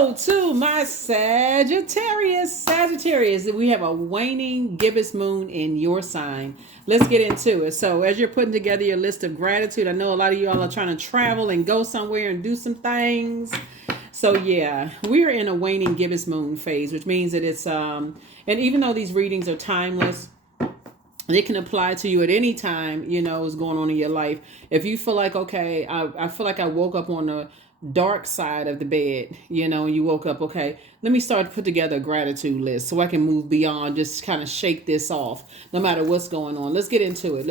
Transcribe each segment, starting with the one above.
Hello to my Sagittarius. We have a waning gibbous moon in your sign. Let's get into it. So as you're putting together your list of gratitude, I know a lot of y'all are trying to travel and go somewhere and do some things. So yeah, we are in a waning gibbous moon phase, which means that it's and even though these readings are timeless, they can apply to you at any time, what's going on in your life. If you feel like, okay, I feel like I woke up on the dark side of the bed, and you woke up, okay, let me start to put together a gratitude list so I can move beyond, just kind of shake this off, no matter what's going on. Let's get into it.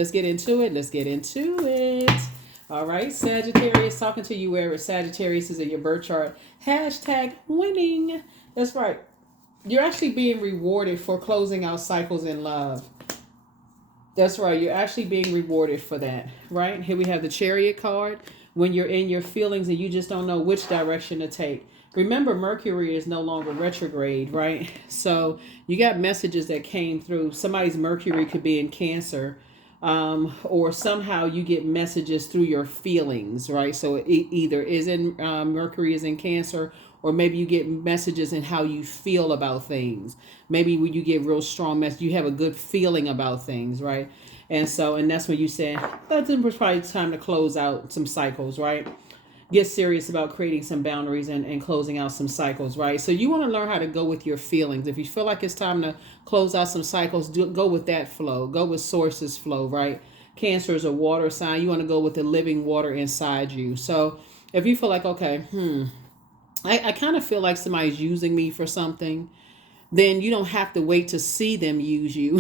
All right, Sagittarius, talking to you wherever Sagittarius is in your birth chart. Hashtag winning. That's right. You're actually being rewarded for closing out cycles in love. That's right. You're actually being rewarded for that, right? Here we have the Chariot card. When you're in your feelings and you just don't know which direction to take. Remember, Mercury is no longer retrograde, right? So you got messages that came through. Somebody's Mercury could be in Cancer, or somehow you get messages through your feelings, right? So it either is in Mercury is in Cancer, or maybe you get messages in how you feel about things. Maybe when you get real strong message, you have a good feeling about things, right? And that's when you say, that's probably time to close out some cycles, right? Get serious about creating some boundaries and closing out some cycles, right? So you want to learn how to go with your feelings. If you feel like it's time to close out some cycles, go with that flow. Go with source's flow, right? Cancer is a water sign. You want to go with the living water inside you. So if you feel like, okay, I kind of feel like somebody's using me for something, then you don't have to wait to see them use you.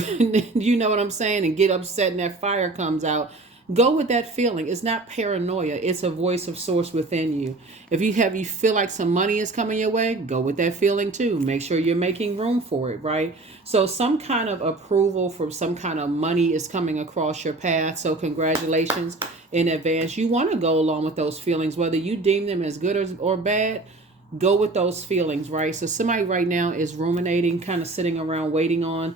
You know what I'm saying? And get upset and that fire comes out. Go with that feeling. It's not paranoia. It's a voice of source within you. If you feel like some money is coming your way, go with that feeling too. Make sure you're making room for it, right? So some kind of approval from some kind of money is coming across your path. So congratulations in advance. You want to go along with those feelings, whether you deem them as good or bad. Go with those feelings, right? So somebody right now is ruminating, kind of sitting around waiting on,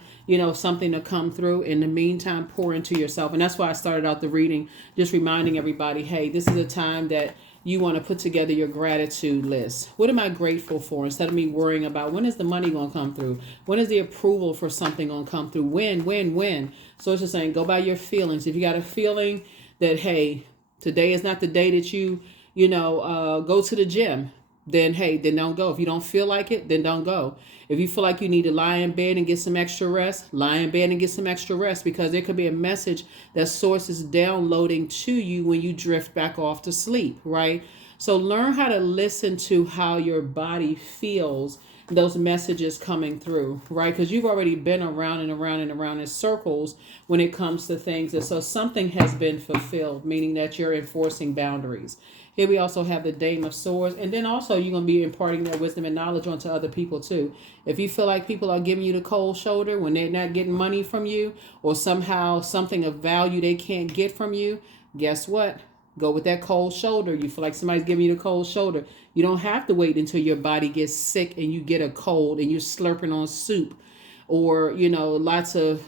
something to come through. In the meantime, pour into yourself. And that's why I started out the reading, just reminding everybody, hey, this is a time that you want to put together your gratitude list. What am I grateful for? Instead of me worrying about when is the money going to come through? When is the approval for something going to come through? When? So it's just saying, go by your feelings. If you got a feeling that, hey, today is not the day that you go to the gym, then don't go. If you don't feel like it, then don't go. If you feel like you need to lie in bed and get some extra rest, lie in bed and get some extra rest, because there could be a message that source is downloading to you when you drift back off to sleep, right? So learn how to listen to how your body feels those messages coming through, right? Because you've already been around and around and around in circles when it comes to things. And so something has been fulfilled, meaning that you're enforcing boundaries. Here we also have the Dame of Swords. And then also you're going to be imparting that wisdom and knowledge onto other people too. If you feel like people are giving you the cold shoulder when they're not getting money from you, or somehow something of value they can't get from you, guess what? Go with that cold shoulder. You feel like somebody's giving you the cold shoulder. You don't have to wait until your body gets sick and you get a cold and you're slurping on soup, or, lots of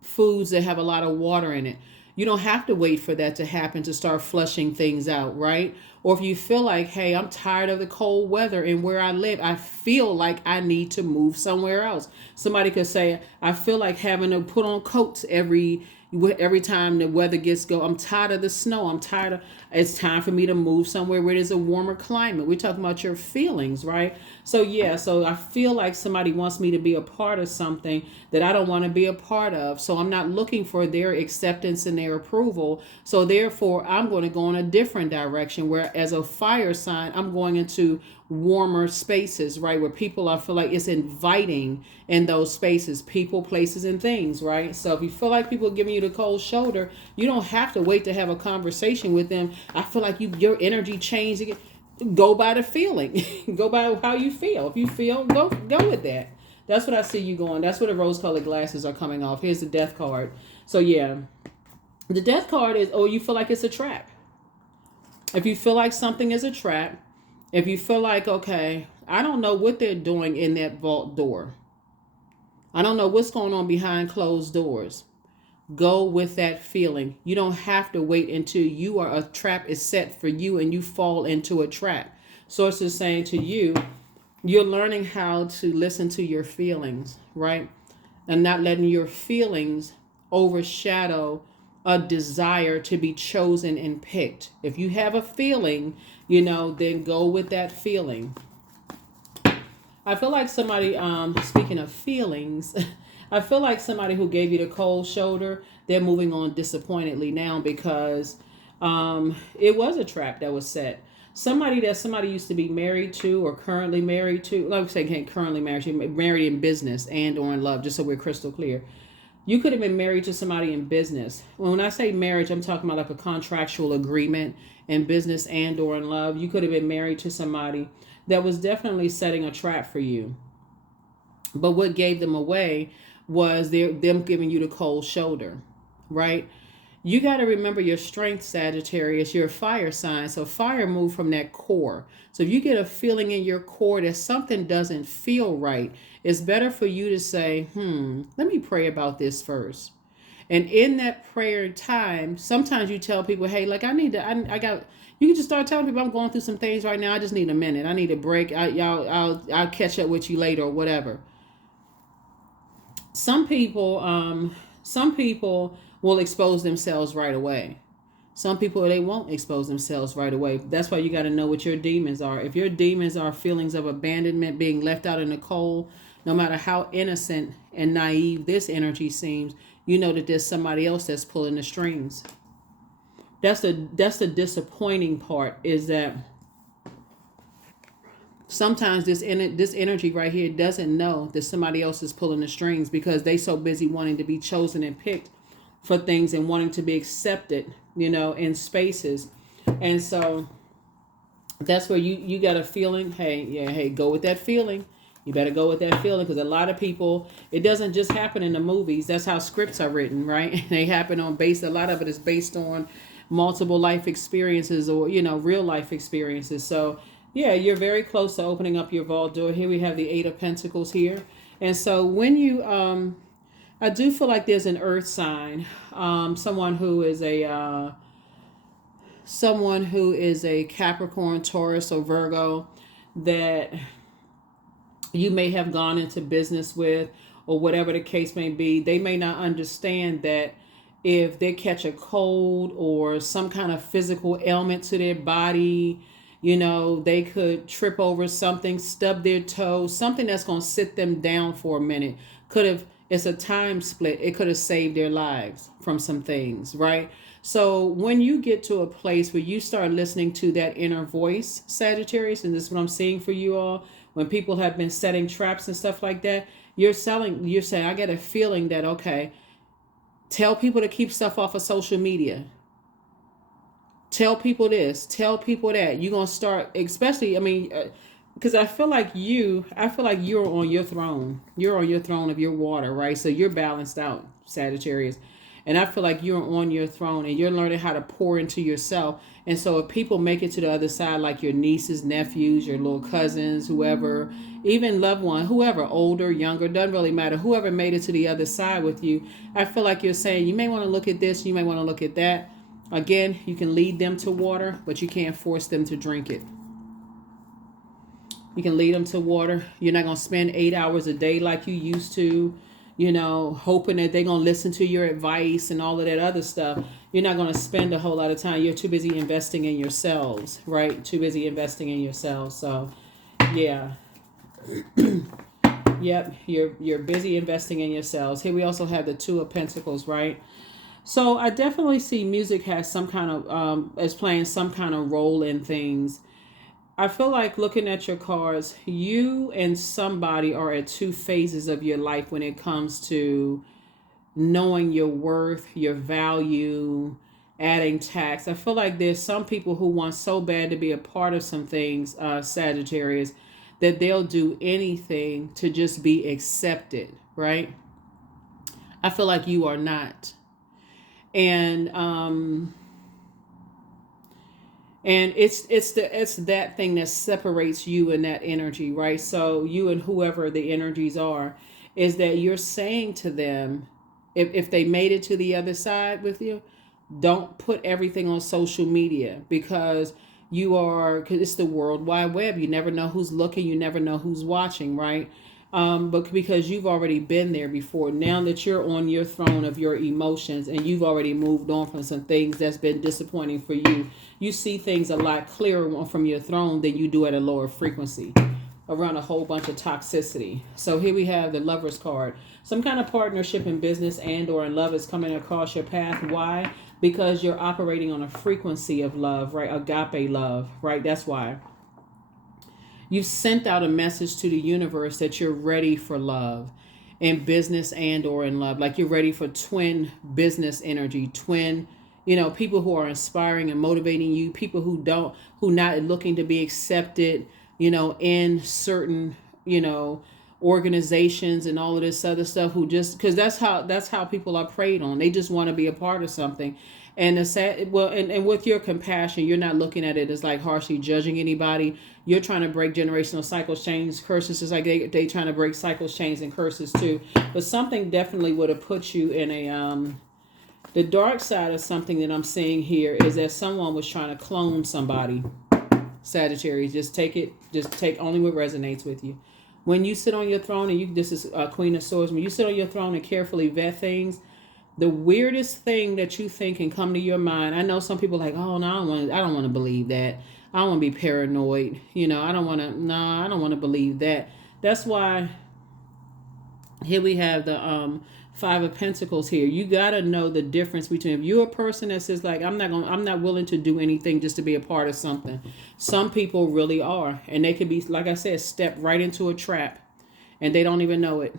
foods that have a lot of water in it. You don't have to wait for that to happen to start flushing things out, right? Or if you feel like, hey, I'm tired of the cold weather and where I live, I feel like I need to move somewhere else. Somebody could say, I feel like having to put on coats every time the weather gets go. I'm tired of the snow. It's time for me to move somewhere where there's a warmer climate. We're talking about your feelings, right? So I feel like somebody wants me to be a part of something that I don't want to be a part of. So I'm not looking for their acceptance and their approval. So therefore, I'm going to go in a different direction, where as a fire sign, I'm going into warmer spaces, right? Where I feel like it's inviting in those spaces, people, places, and things, right? So if you feel like people are giving you the cold shoulder, you don't have to wait to have a conversation with them. I feel like your energy changed again. Go by the feeling. Go by how you feel. If you feel, go with that. That's what I see you going. That's where the rose-colored glasses are coming off. Here's the Death card. So yeah, the Death card is, you feel like it's a trap. If you feel like something is a trap, if you feel like, okay, I don't know what they're doing in that vault door. I don't know what's going on behind closed doors. Go with that feeling. You don't have to wait until a trap is set for you and you fall into a trap. Source is saying to you, you're learning how to listen to your feelings, right? And not letting your feelings overshadow a desire to be chosen and picked. If you have a feeling, then go with that feeling. I feel like somebody, speaking of feelings, I feel like somebody who gave you the cold shoulder, they're moving on disappointedly now because it was a trap that was set. Somebody that somebody used to be married to or currently married to, like I say, can't currently married in business and or in love, just so we're crystal clear. You could have been married to somebody in business. When I say marriage, I'm talking about like a contractual agreement in business and or in love. You could have been married to somebody that was definitely setting a trap for you. But what gave them away was them giving you the cold shoulder, right? You got to remember your strength, Sagittarius. You're a fire sign. So fire move from that core. So if you get a feeling in your core that something doesn't feel right, it's better for you to say, let me pray about this first. And in that prayer time, sometimes you tell people, hey, like you can just start telling people I'm going through some things right now. I just need a minute. I need a break. I'll catch up with you later or whatever. Some people will expose themselves right away. Some people, they won't expose themselves right away. That's why you got to know what your demons are. If your demons are feelings of abandonment, being left out in the cold, no matter how innocent and naive this energy seems, you know that there's somebody else that's pulling the strings. That's the disappointing part, is that sometimes this energy right here doesn't know that somebody else is pulling the strings because they so busy wanting to be chosen and picked for things and wanting to be accepted, in spaces. And so that's where you got a feeling, hey, go with that feeling. You better go with that feeling, because a lot of people, it doesn't just happen in the movies. That's how scripts are written, right? They happen a lot of it is based on multiple life experiences or, real life experiences. So yeah, you're very close to opening up your vault door. Here we have the 8 of Pentacles here. And so when you, I do feel like there's an earth sign, someone who is a Capricorn, Taurus, or Virgo that you may have gone into business with, or whatever the case may be. They may not understand that if they catch a cold or some kind of physical ailment to their body, they could trip over something, stub their toe, something that's going to sit them down for a minute. It's a time split. It could have saved their lives from some things, right? So when you get to a place where you start listening to that inner voice, Sagittarius, and this is what I'm seeing for you all, when people have been setting traps and stuff like that, you're saying, I get a feeling that, okay, tell people to keep stuff off of social media. Tell people this, tell people that. You're going to start, especially, because I feel like you're on your throne. You're on your throne of your water, right? So you're balanced out, Sagittarius. And I feel like you're on your throne and you're learning how to pour into yourself. And so if people make it to the other side, like your nieces, nephews, your little cousins, whoever, even loved one, whoever, older, younger, doesn't really matter. Whoever made it to the other side with you, I feel like you're saying, you may want to look at this, you may want to look at that. Again, you can lead them to water, but you can't force them to drink it. You can lead them to water. You're not going to spend 8 hours a day like you used to, hoping that they're going to listen to your advice and all of that other stuff. You're not going to spend a whole lot of time. You're too busy investing in yourselves, right? Too busy investing in yourselves. So, yeah. Yep, you're busy investing in yourselves. Here we also have the 2 of Pentacles, right? So I definitely see music has some kind of, is playing some kind of role in things. I feel like looking at your cards, you and somebody are at 2 phases of your life when it comes to knowing your worth, your value, adding tax. I feel like there's some people who want so bad to be a part of some things, Sagittarius, that they'll do anything to just be accepted, right? I feel like you are not. And it's that thing that separates you and that energy, right? So you and whoever the energies are, is that you're saying to them, if they made it to the other side with you, don't put everything on social media, because because it's the World Wide Web. You never know who's looking. You never know who's watching, right? But because you've already been there before, now that you're on your throne of your emotions and you've already moved on from some things that's been disappointing for you, you see things a lot clearer from your throne than you do at a lower frequency around a whole bunch of toxicity. So here we have the Lover's card. Some kind of partnership in business and or in love is coming across your path. Why? Because you're operating on a frequency of love, right? Agape love, right? That's why. You've sent out a message to the universe that you're ready for love in business and or in love. Like you're ready for twin business energy, twin, people who are inspiring and motivating you, people who not looking to be accepted, in certain, organizations and all of this other stuff, who just, because that's how people are preyed on. They just want to be a part of something. And and with your compassion, you're not looking at it as like harshly judging anybody. You're trying to break generational cycles, chains, curses. It's like they trying to break cycles, chains, and curses too. But something definitely would have put you in a the dark side of something that I'm seeing here is that someone was trying to clone somebody. Sagittarius, just take only what resonates with you. When you sit on your throne, and this is Queen of Swords, when you sit on your throne and carefully vet things, the weirdest thing that you think can come to your mind. I know some people are like, oh no, I don't want to believe that. I don't want to be paranoid. I don't want to believe that. That's why here we have the Five of Pentacles here. You got to know the difference between, if you're a person that says like, I'm not willing to do anything just to be a part of something. Some people really are, and they could be, like I said, step right into a trap and they don't even know it.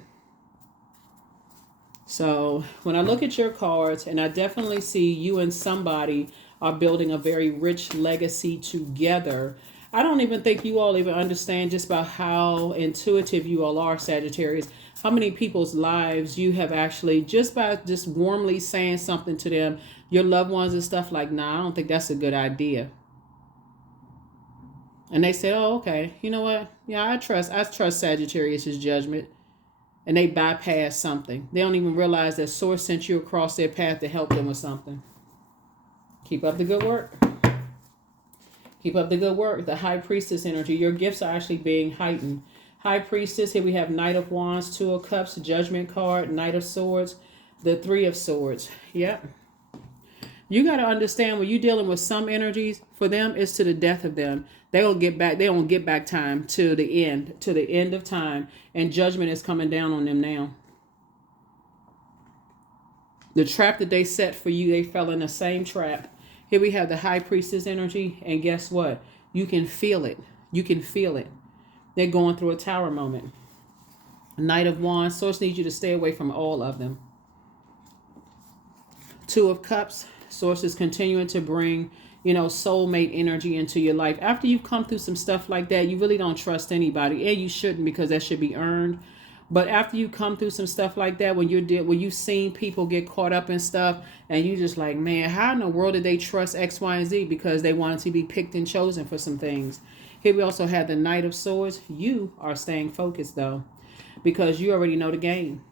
So when I look at your cards, and I definitely see you and somebody are building a very rich legacy together. I don't even think you all even understand just about how intuitive you all are, Sagittarius. How many people's lives you have actually, just by just warmly saying something to them, your loved ones and stuff, like, nah, I don't think that's a good idea. And they say, oh, okay, you know what? Yeah, I trust Sagittarius' judgment. And they bypass something. They don't even realize that Source sent you across their path to help them with something. Keep up the good work. Keep up the good work. The High Priestess energy. Your gifts are actually being heightened. High Priestess, here we have Knight of Wands, Two of Cups, Judgment card, Knight of Swords, the Three of Swords. Yep. You got to understand, when you're dealing with some energies, for them, it's to the death of them. They don't get back time to the end of time. And judgment is coming down on them now. The trap that they set for you, they fell in the same trap. Here we have the High Priestess energy. And guess what? You can feel it. You can feel it. They're going through a tower moment. Knight of Wands. Source needs you to stay away from all of them. Two of Cups. Source is continuing to bring, soulmate energy into your life. After you've come through some stuff like that, you really don't trust anybody. And you shouldn't, because that should be earned. But after you come through some stuff like that, when you've seen people get caught up in stuff, and you just like, man, how in the world did they trust X, Y, and Z? Because they wanted to be picked and chosen for some things. Here we also have the Knight of Swords. You are staying focused, though, because you already know the game.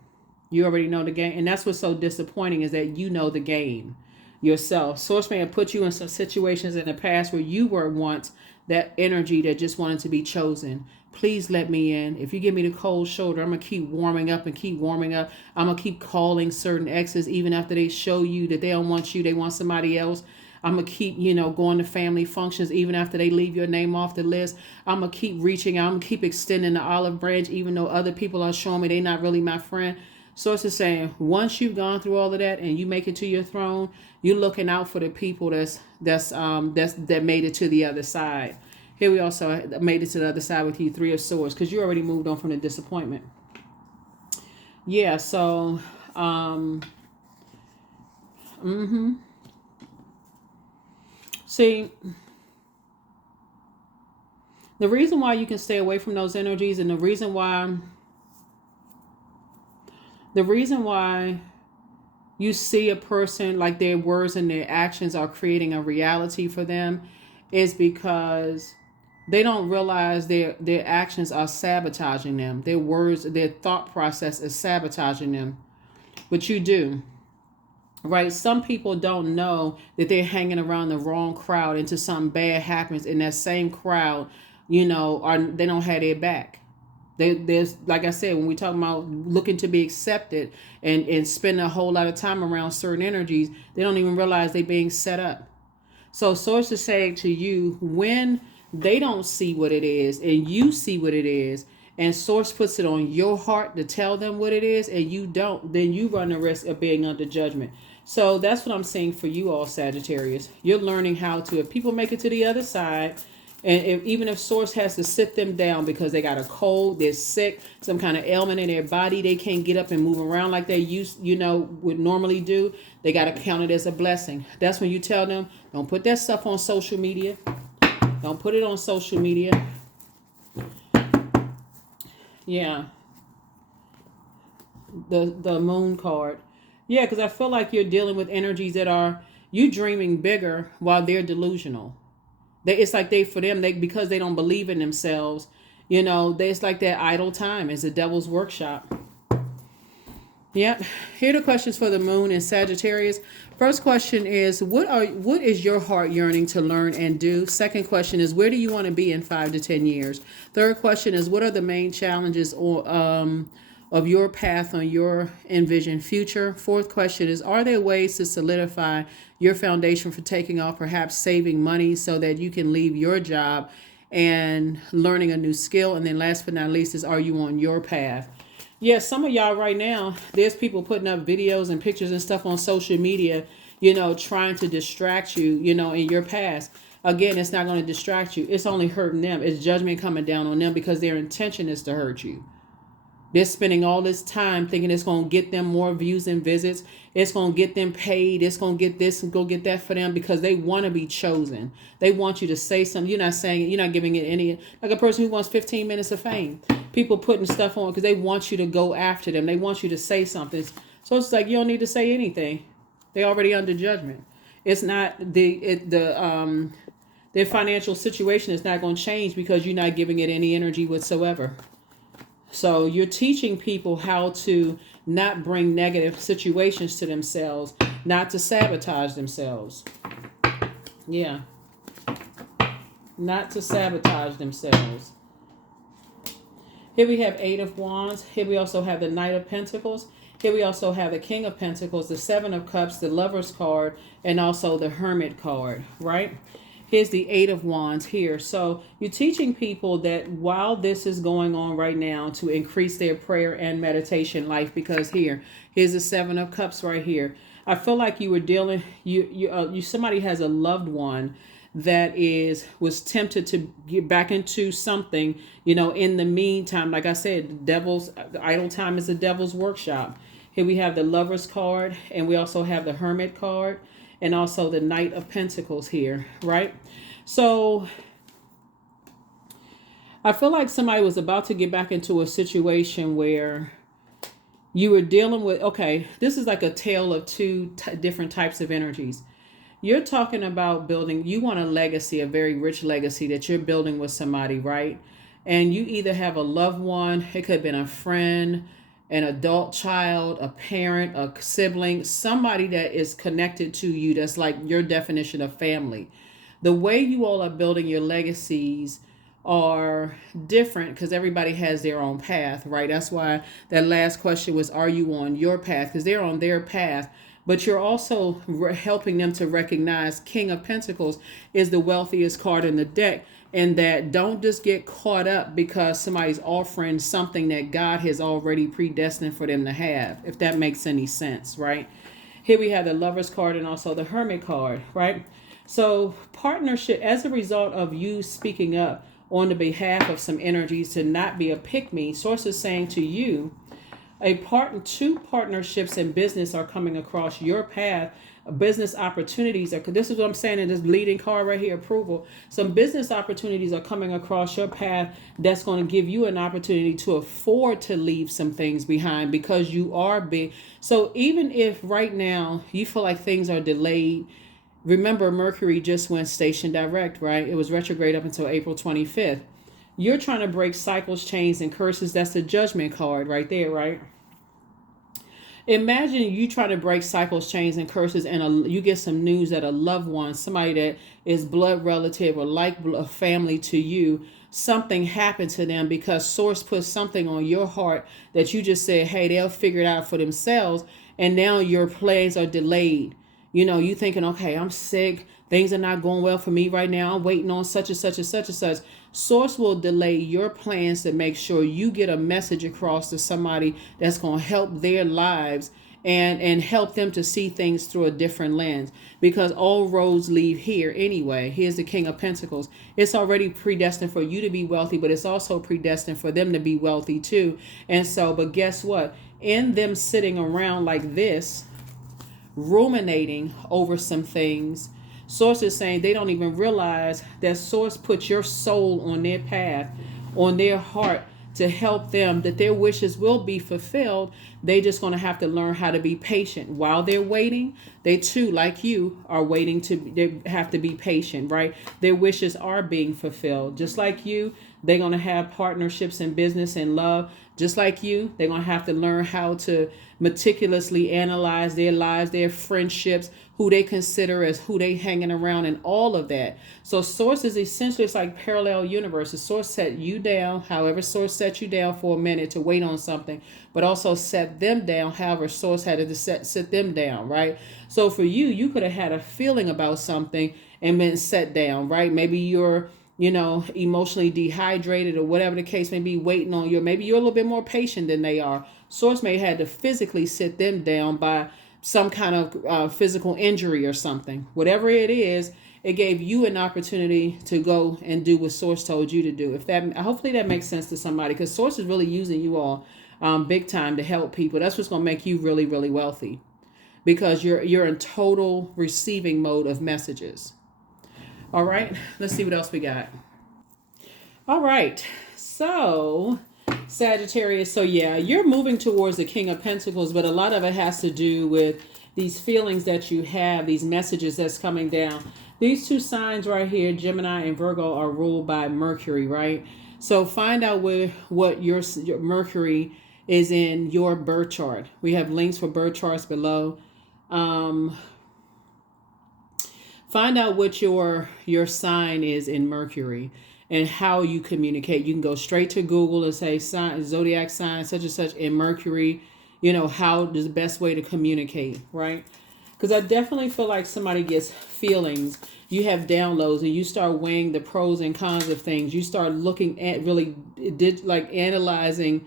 You already know the game. And that's what's so disappointing, is that you know the game yourself. Source may have put you in some situations in the past where you were once that energy that just wanted to be chosen. Please let me in. If you give me the cold shoulder, I'm going to keep warming up and keep warming up. I'm going to keep calling certain exes even after they show you that they don't want you, they want somebody else. I'm going to keep, going to family functions even after they leave your name off the list. I'm going to keep reaching out. I'm going to keep extending the olive branch even though other people are showing me they're not really my friend. Source is saying, once you've gone through all of that and you make it to your throne, you're looking out for the people that made it to the other side. Here we also made it to the other side with you, Three of Swords, because you already moved on from the disappointment. Yeah, so see, the reason why you can stay away from those energies, and the reason why you see a person like their words and their actions are creating a reality for them, is because they don't realize their actions are sabotaging them. Their words, their thought process is sabotaging them. but you do. Right? Some people don't know that they're hanging around the wrong crowd until something bad happens in that same crowd, they don't have their back. There's, like I said, when we talk about looking to be accepted and spending a whole lot of time around certain energies, they don't even realize they're being set up. So source is saying to you, when they don't see what it is and you see what it is, and source puts it on your heart to tell them what it is and you don't, then you run the risk of being under judgment. So that's what I'm saying for you all, Sagittarius. You're learning how to, if people make it to the other side, and even if source has to sit them down because they got a cold, they're sick, some kind of ailment in their body, they can't get up and move around like they would normally do, they got to count it as a blessing. That's when you tell them, don't put that stuff on social media. Don't put it on social media. Yeah. The moon card. Yeah, because I feel like you're dealing with energies that are you dreaming bigger while they're delusional. It's like because they don't believe in themselves, it's like that idle time is the devil's workshop. Yep. Here are the questions for the moon and Sagittarius. First question is, what is your heart yearning to learn and do? Second question is, where do you want to be in 5 to 10 years? Third question is, what are the main challenges of your path on your envisioned future? Fourth question is, are there ways to solidify your foundation for taking off, perhaps saving money so that you can leave your job and learning a new skill? And then last but not least is, are you on your path? Yes, some of y'all right now, there's people putting up videos and pictures and stuff on social media, trying to distract you, in your past. Again, it's not going to distract you. It's only hurting them. It's judgment coming down on them because their intention is to hurt you. They're spending all this time thinking it's going to get them more views and visits. It's going to get them paid. It's going to get this and go get that for them because they want to be chosen. They want you to say something. You're not saying it. You're not giving it any, like a person who wants 15 minutes of fame. People putting stuff on because they want you to go after them. They want you to say something. So it's like you don't need to say anything. They're already under judgment. It's not their financial situation is not going to change because you're not giving it any energy whatsoever. So you're teaching people how to not bring negative situations to themselves, not to sabotage themselves. Yeah. Not to sabotage themselves. Here we have 8 of Wands. Here we also have the Knight of Pentacles. Here we also have the King of Pentacles, the 7 of Cups, the Lover's card, and also the Hermit card, right? Here's the 8 of Wands here. So you're teaching people that while this is going on right now to increase their prayer and meditation life, because here's the 7 of Cups right here. I feel like you were dealing, somebody has a loved one that was tempted to get back into something, in the meantime. Like I said, the idle time is the devil's workshop. Here we have the Lover's card, and we also have the Hermit card, and also the Knight of Pentacles here, right? So I feel like somebody was about to get back into a situation where you were dealing with, this is like a tale of two different types of energies. You're talking about you want a legacy, a very rich legacy that you're building with somebody, right? And you either have a loved one, it could have been a friend, an adult child, a parent, a sibling, somebody that is connected to you that's like your definition of family. The way you all are building your legacies are different because everybody has their own path, right? That's why that last question was, are you on your path? Because they're on their path. But you're also helping them to recognize King of Pentacles is the wealthiest card in the deck. And that don't just get caught up because somebody's offering something that God has already predestined for them to have, if that makes any sense, right? Here we have the Lover's card and also the Hermit card, right? So partnership, as a result of you speaking up on the behalf of some energies to not be a pick-me, Source is saying to you, two partnerships in business are coming across your path. Business opportunities this is what I'm saying in this leading card right here, approval. Some business opportunities are coming across your path that's going to give you an opportunity to afford to leave some things behind because you are big. So even if right now you feel like things are delayed, remember Mercury just went station direct, right? It was retrograde up until April 25th. You're trying to break cycles, chains, and curses. That's the Judgment card right there, right? Imagine you try to break cycles, chains, and curses, and you get some news that a loved one, somebody that is blood relative or like a family to you, something happened to them because Source put something on your heart that you just said, hey, they'll figure it out for themselves. And now your plans are delayed. You thinking, okay, I'm sick. Things are not going well for me right now. I'm waiting on such and such and such and such. Source will delay your plans to make sure you get a message across to somebody that's going to help their lives and help them to see things through a different lens, because all roads lead here anyway. Here's the King of Pentacles. It's already predestined for you to be wealthy, but it's also predestined for them to be wealthy too. And so, but guess what? In them sitting around like this, ruminating over some things, Source is saying they don't even realize that Source put your soul on their path, on their heart, to help them, that their wishes will be fulfilled. They just going to have to learn how to be patient while they're waiting. They too, like you, are waiting they have to be patient, right? Their wishes are being fulfilled. Just like you, they're going to have partnerships in business and love. Just like you, they're going to have to learn how to meticulously analyze their lives, their friendships, who they consider as who they hanging around, and all of that. So Source is essentially, it's like parallel universes. Source set you down, however Source set you down for a minute to wait on something, but also set them down, however Source had to set them down, right? So for you, you could have had a feeling about something and been set down, right? Maybe you're emotionally dehydrated or whatever the case may be, waiting on you. Maybe you're a little bit more patient than they are. Source may have had to physically sit them down by some kind of physical injury or something. Whatever it is, it gave you an opportunity to go and do what Source told you to do. Hopefully that makes sense to somebody, because Source is really using you all big time to help people. That's what's going to make you really, really wealthy, because you're in total receiving mode of messages. All right, let's see what else we got. All right, so Sagittarius, so yeah, you're moving towards the King of Pentacles, but a lot of it has to do with these feelings that you have, these messages that's coming down. These two signs right here, Gemini and Virgo, are ruled by Mercury, right? So find out what your Mercury is in your birth chart. We have links for birth charts below. Find out what your sign is in Mercury and how you communicate. You can go straight to Google and say Zodiac sign such and such in Mercury. How is the best way to communicate, right? Because I definitely feel like somebody gets feelings. You have downloads and you start weighing the pros and cons of things. You start looking at analyzing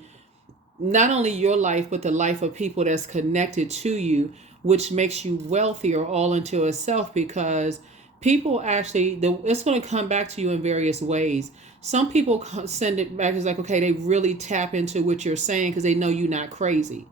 not only your life, but the life of people that's connected to you, which makes you wealthier all into itself, because people actually, it's going to come back to you in various ways. Some people send it back as like, okay, they really tap into what you're saying because they know you're not crazy.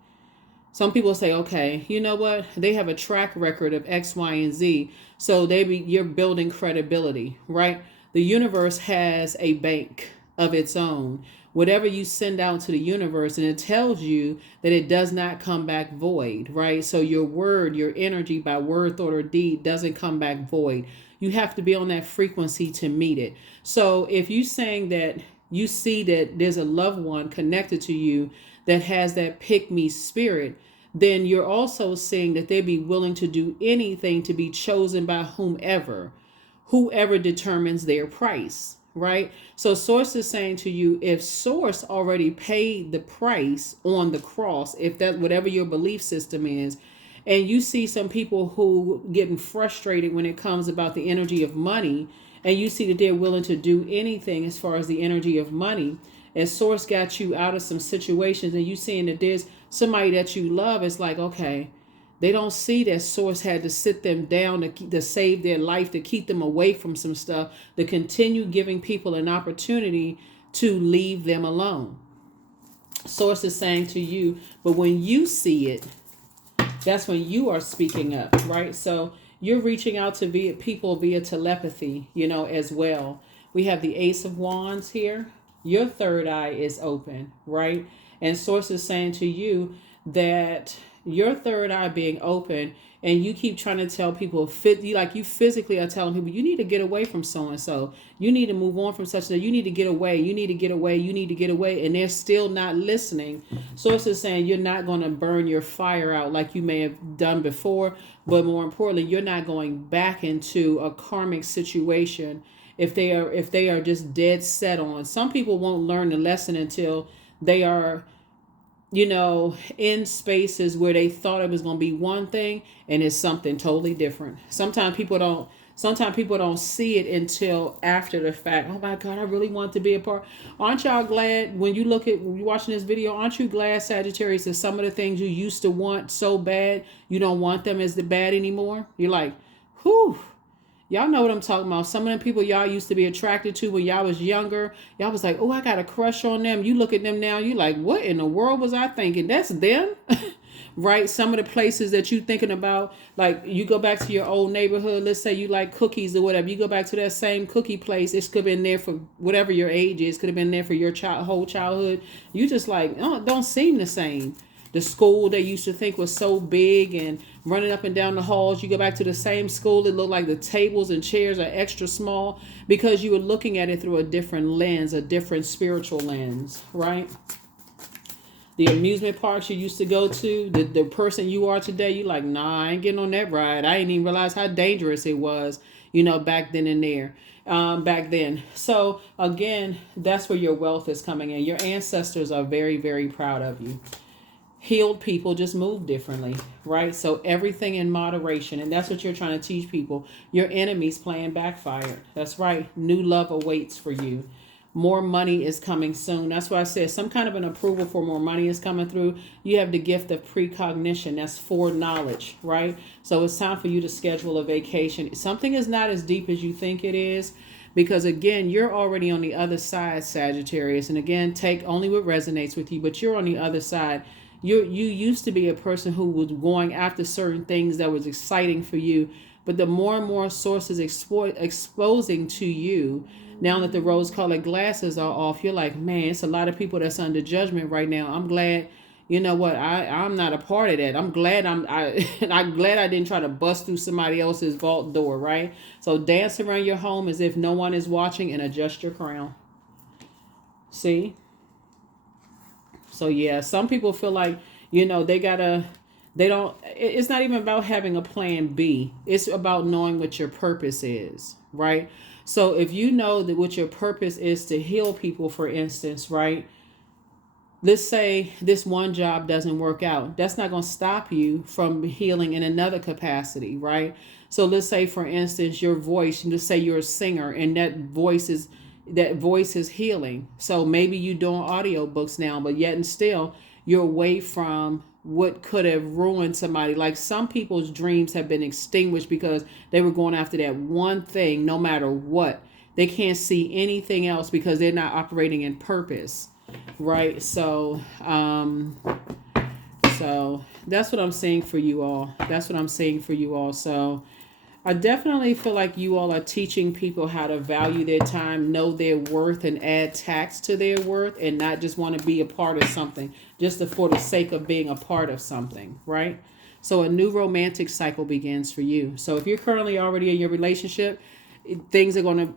Some people say, okay, you know what? They have a track record of X, Y, and Z. So you're building credibility, right? The universe has a bank of its own. Whatever you send out to the universe, and it tells you that it does not come back void, right? So your word, your energy by word, thought, or deed doesn't come back void. You have to be on that frequency to meet it. So if you're saying that you see that there's a loved one connected to you that has that pick me spirit, then you're also saying that they'd be willing to do anything to be chosen by whoever determines their price, right? So Source is saying to you, if Source already paid the price on the cross, if that, whatever your belief system is, and you see some people who getting frustrated when it comes about the energy of money, and you see that they're willing to do anything as far as the energy of money, and Source got you out of some situations, and you seeing that there's somebody that you love, it's like, okay, they don't see that Source had to sit them down to save their life, to keep them away from some stuff, to continue giving people an opportunity to leave them alone. Source is saying to you, but when you see it, that's when you are speaking up, right? So you're reaching out to people via telepathy, as well. We have the Ace of Wands here. Your third eye is open, right? And Source is saying to you that your third eye being open, and you keep trying to tell people, you physically are telling people, you need to get away from so and so, you need to move on from such that, you need to get away, you need to get away, you need to get away, and they're still not listening. Source is saying you're not going to burn your fire out like you may have done before, but more importantly, you're not going back into a karmic situation if they are just dead set on. Some people won't learn the lesson until they are, in spaces where they thought it was going to be one thing and it's something totally different. Sometimes people don't see it until after the fact. Oh my God, I really want to be a part. Aren't y'all glad when you're watching this video, aren't you glad, Sagittarius, that some of the things you used to want so bad, you don't want them as the bad anymore? You're like, whew. Y'all know what I'm talking about. Some of the people y'all used to be attracted to when y'all was younger, y'all was like, oh, I got a crush on them. You look at them now, you like, what in the world was I thinking? That's them. Right? Some of the places that you thinking about, like you go back to your old neighborhood, let's say you like cookies or whatever, you go back to that same cookie place, it could have been there for whatever your age is, could have been there for your whole childhood. You just like, oh, it don't seem the same. The school they used to think was so big and running up and down the halls, you go back to the same school, it looked like the tables and chairs are extra small because you were looking at it through a different lens, a different spiritual lens, right? The amusement parks you used to go to, the person you are today, you like, nah, I ain't getting on that ride. I didn't even realize how dangerous it was, back then and there. Back then. So again, that's where your wealth is coming in. Your ancestors are very, very proud of you. Healed people just move differently, right? So everything in moderation, and that's what you're trying to teach people. Your enemy's playing backfired. That's right. New love awaits for you. More money is coming soon. That's why I said some kind of an approval for more money is coming through. You have the gift of precognition. That's foreknowledge, right? So it's time for you to schedule a vacation. Something is not as deep as you think it is, because again, you're already on the other side, Sagittarius. And again, take only what resonates with you, but you're on the other side. You used to be a person who was going after certain things that was exciting for you, but the more and more sources exposing to you, now that the rose-colored glasses are off, you're like, man, it's a lot of people that's under judgment right now. I'm glad, you know what, I'm not a part of that. I'm glad I'm glad I didn't try to bust through somebody else's vault door, right? So dance around your home as if no one is watching and adjust your crown. See? So yeah, some people feel like, it's not even about having a plan B. It's about knowing what your purpose is, right? So if you know that what your purpose is to heal people, for instance, right? Let's say this one job doesn't work out. That's not going to stop you from healing in another capacity, right? So let's say, for instance, your voice, let's say you're a singer and that voice is healing. So maybe you're doing audiobooks now, but yet and still you're away from what could have ruined somebody. Like some people's dreams have been extinguished because they were going after that one thing, no matter what. They can't see anything else because they're not operating in purpose, right? So that's what I'm saying for you all. So I definitely feel like you all are teaching people how to value their time, know their worth, and add tax to their worth, and not just want to be a part of something just for the sake of being a part of something, right? So a new romantic cycle begins for you. So if you're currently already in your relationship, things are gonna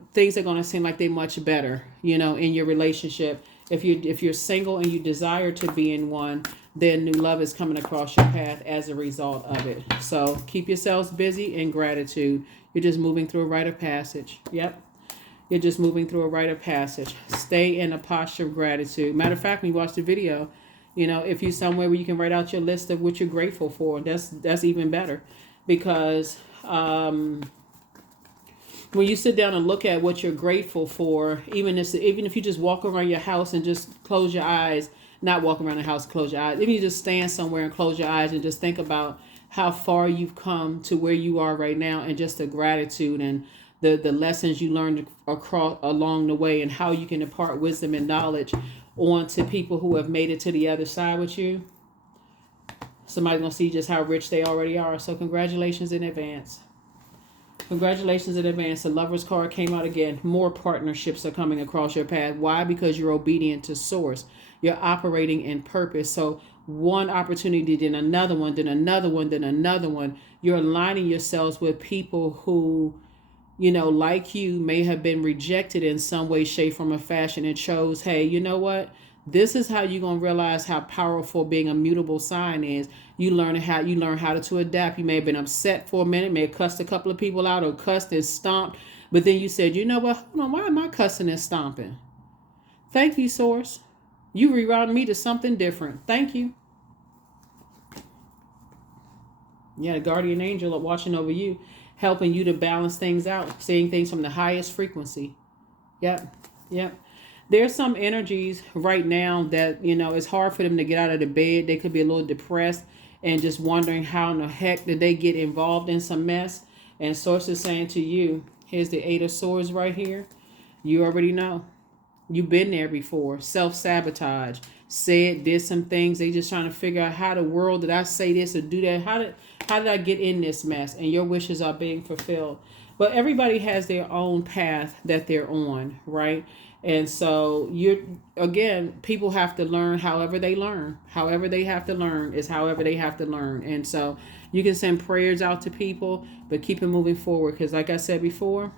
seem like they're much better, in your relationship. If you're single and you desire to be in one, then new love is coming across your path as a result of it. So keep yourselves busy in gratitude. You're just moving through a rite of passage. Yep. You're just moving through a rite of passage. Stay in a posture of gratitude. Matter of fact, when you watch the video, if you're somewhere where you can write out your list of what you're grateful for, that's even better. Because when you sit down and look at what you're grateful for, even if you just walk around your house and just close your eyes, not walk around the house, close your eyes. If you just stand somewhere and close your eyes and just think about how far you've come to where you are right now, and just the gratitude and the lessons you learned along the way, and how you can impart wisdom and knowledge on to people who have made it to the other side with you. Somebody's going to see just how rich they already are. So congratulations in advance. Congratulations in advance. The Lover's card came out again. More partnerships are coming across your path. Why? Because you're obedient to source. You're operating in purpose. So one opportunity, then another one, then another one, then another one. You're aligning yourselves with people who, like you, may have been rejected in some way, shape, form, or fashion, and chose, hey, you know what? This is how you're gonna realize how powerful being a mutable sign is. You learn how to adapt. You may have been upset for a minute, may have cussed a couple of people out or cussed and stomped, but then you said, you know what? Hold on, why am I cussing and stomping? Thank you, Source. You rerouted me to something different. Thank you. Yeah, the guardian angel are watching over you, helping you to balance things out, seeing things from the highest frequency. Yep. Yep. There's some energies right now that, it's hard for them to get out of the bed. They could be a little depressed and just wondering how in the heck did they get involved in some mess. And Source is saying to you, here's the Eight of Swords right here. You already know. You've been there before. Self-sabotage. Did some things. They just trying to figure out how the world did I say this or do that? How did I get in this mess? And your wishes are being fulfilled. But everybody has their own path that they're on, right? And so people have to learn however they learn. However they have to learn is however they have to learn. And so you can send prayers out to people, but keep it moving forward. Because like I said before,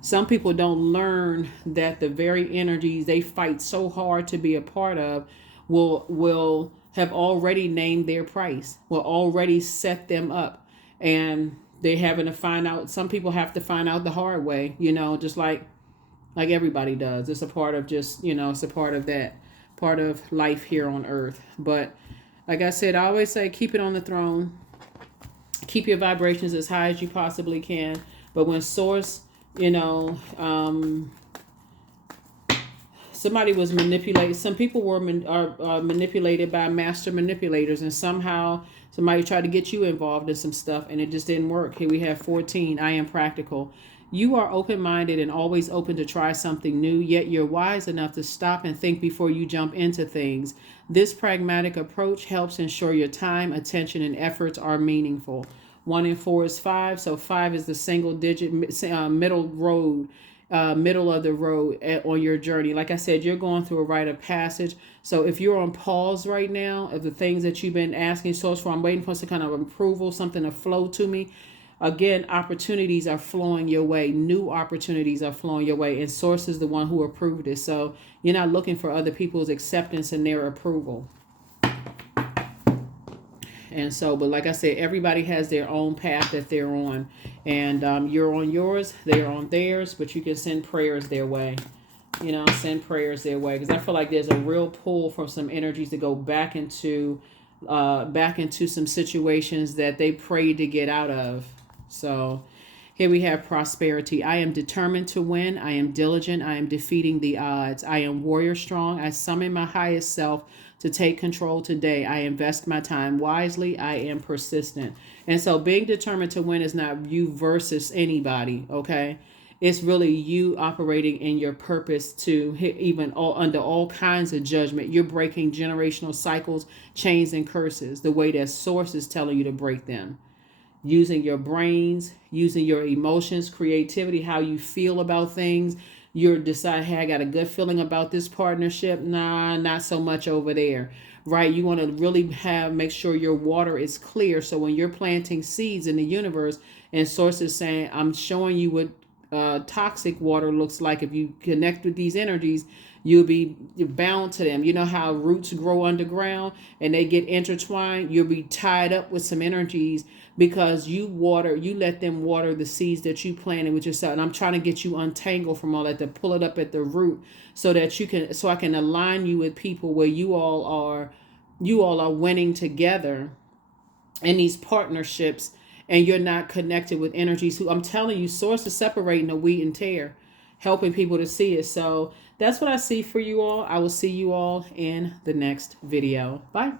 some people don't learn that the very energies they fight so hard to be a part of will have already named their price, will already set them up. And they're having to find out, some people have to find out the hard way, just like everybody does. It's a part of it's a part of that, part of life here on earth. But like I said, I always say, keep it on the throne. Keep your vibrations as high as you possibly can. But when Source, somebody was manipulated. Some people were manipulated by master manipulators, and somehow somebody tried to get you involved in some stuff, and it just didn't work. Here we have 14. I am practical. You are open-minded and always open to try something new, yet you're wise enough to stop and think before you jump into things. This pragmatic approach helps ensure your time, attention, and efforts are meaningful. 1 and 4 is 5, so 5 is the single digit middle of the road on your journey. Like I said, you're going through a rite of passage. So if you're on pause right now of the things that you've been asking Source for, I'm waiting for some kind of approval, something to flow to me. Again, opportunities are flowing your way. New opportunities are flowing your way. And Source is the one who approved it. So you're not looking for other people's acceptance and their approval. And so, but like I said, everybody has their own path that they're on. And you're on yours, they're on theirs, but you can send prayers their way. Send prayers their way. Because I feel like there's a real pull from some energies to go back into some situations that they prayed to get out of. So here we have prosperity. I am determined to win. I am diligent. I am defeating the odds. I am warrior strong. I summon my highest self to take control today. I invest my time wisely. I am persistent. And so being determined to win is not you versus anybody, okay? It's really you operating in your purpose to hit under all kinds of judgment. You're breaking generational cycles, chains, and curses the way that Source is telling you to break them. Using your brains, using your emotions, creativity, how you feel about things. You're deciding, hey, I got a good feeling about this partnership. Nah, not so much over there, right? You want to really make sure your water is clear. So when you're planting seeds in the universe and Source is saying, I'm showing you what toxic water looks like. If you connect with these energies, you'll be bound to them. You know how roots grow underground and they get intertwined? You'll be tied up with some energies because you let them water the seeds that you planted with yourself. And I'm trying to get you untangled from all that, to pull it up at the root so that I can align you with people where you all are winning together in these partnerships, and you're not connected with energies who, I'm telling you, Source is separating the wheat and tare, helping people to see it. So that's what I see for you all. I will see you all in the next video. Bye.